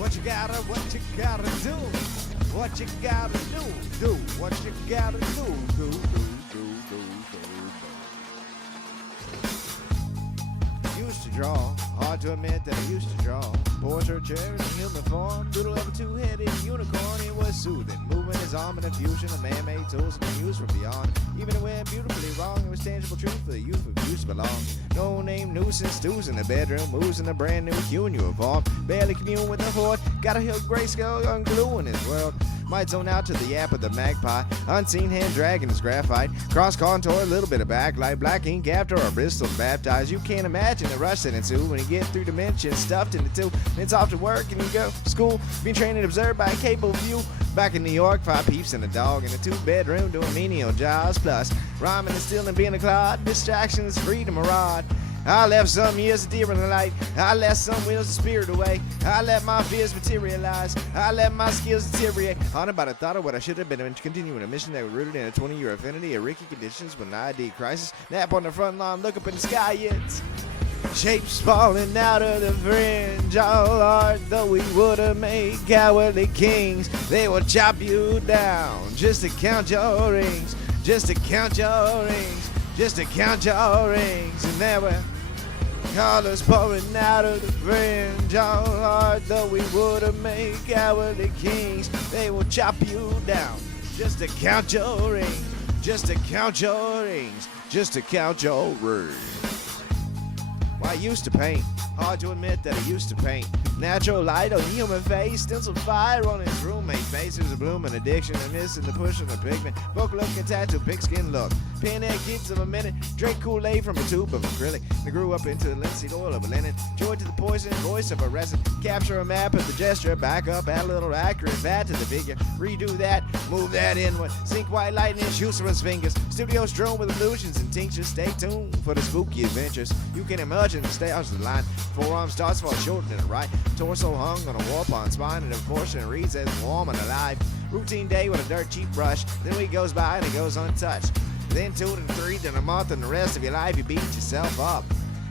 What you gotta do. What you gotta do. What you gotta do. Used to draw, hard to admit that I used to draw. Portraiture in human form, doodle of a two-headed unicorn. He was soothing, moving his arm in a fusion of man-made tools and used from beyond. Even it went beautifully wrong, it was tangible truth for the youth of used to belong. No name nuisance, stews in the bedroom, moves in a brand new uniform. Barely commune with the horde, got a hill grayscale ungluing his world. Might zone out to the yap of the magpie, unseen hand dragging his graphite. Cross contour, a little bit of backlight, black ink after a Bristol baptized. You can't imagine the rush that ensues when you get through dimensions stuffed into two. It's off to work and you go to school, being trained and observed by a capable view. Back in New York, 5 peeps and a dog in a 2-bedroom doing menial jobs. Plus, rhyming and stealing, being a clod, distractions, freedom, a rod. I left some years of deer in the light. I left some wheels of spirit away. I let my fears materialize. I let my skills deteriorate. On about a thought of what I should have been continuing a mission that was rooted in a 20-year affinity of Ricky conditions with an ID crisis. Nap on the front lawn, look up in the sky, it's shapes falling out of the fringe. All art though we would have made cowardly kings. They will chop you down just to count your rings. Just to count your rings. Just to count your rings. And there were colors pouring out of the fringe. All hard though we would have made cowardly kings. They will chop you down just to count your rings. Just to count your rings. Just to count your rings. Well, I used to paint. Hard to admit that I used to paint. Natural light on human face, stenciled fire on his roommate face. It was a blooming addiction and missing the push of the pigment. Book looking tattoo, pigskin look. Pinhead kids of a minute, drank Kool-Aid from a tube of acrylic. They grew up into the linseed oil of a linen. Joy to the poison voice of a resin. Capture a map of the gesture, back up, add a little accurate bat to the figure. Redo that, move that inward. Sink white light in his useless fingers. Studio strewn with illusions and tinctures. Stay tuned for the spooky adventures. You can imagine the stars of the line. Forearm starts fall short and right. Torso hung on a warp on spine, and a portion reads as warm and alive. Routine day with a dirt cheap brush. Then week goes by and it goes untouched. Then 2 and 3, then a month, and the rest of your life you beat yourself up.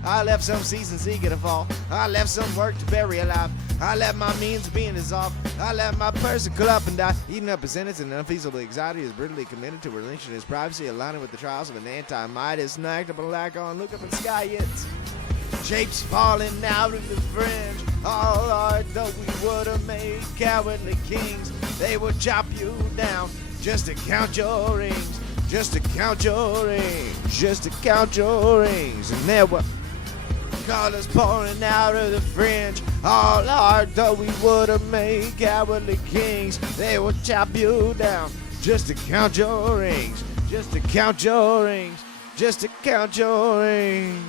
I left some seasons eager to fall. I left some work to bury alive. I left my means of being dissolved. I left my person cut up and die. Eating up a sentence and unfeasible anxiety is brutally committed to relinquishing his privacy, aligning with the trials of an anti-Midas. Snagged up a lack on, look up in the sky, it's shapes falling out of the fringe. All art though we would have made cowardly kings. They would chop you down just to count your rings. Just to count your rings. Just to count your rings. And there were colors pouring out of the fringe. All art though we would have made cowardly kings. They would chop you down just to count your rings. Just to count your rings. Just to count your rings.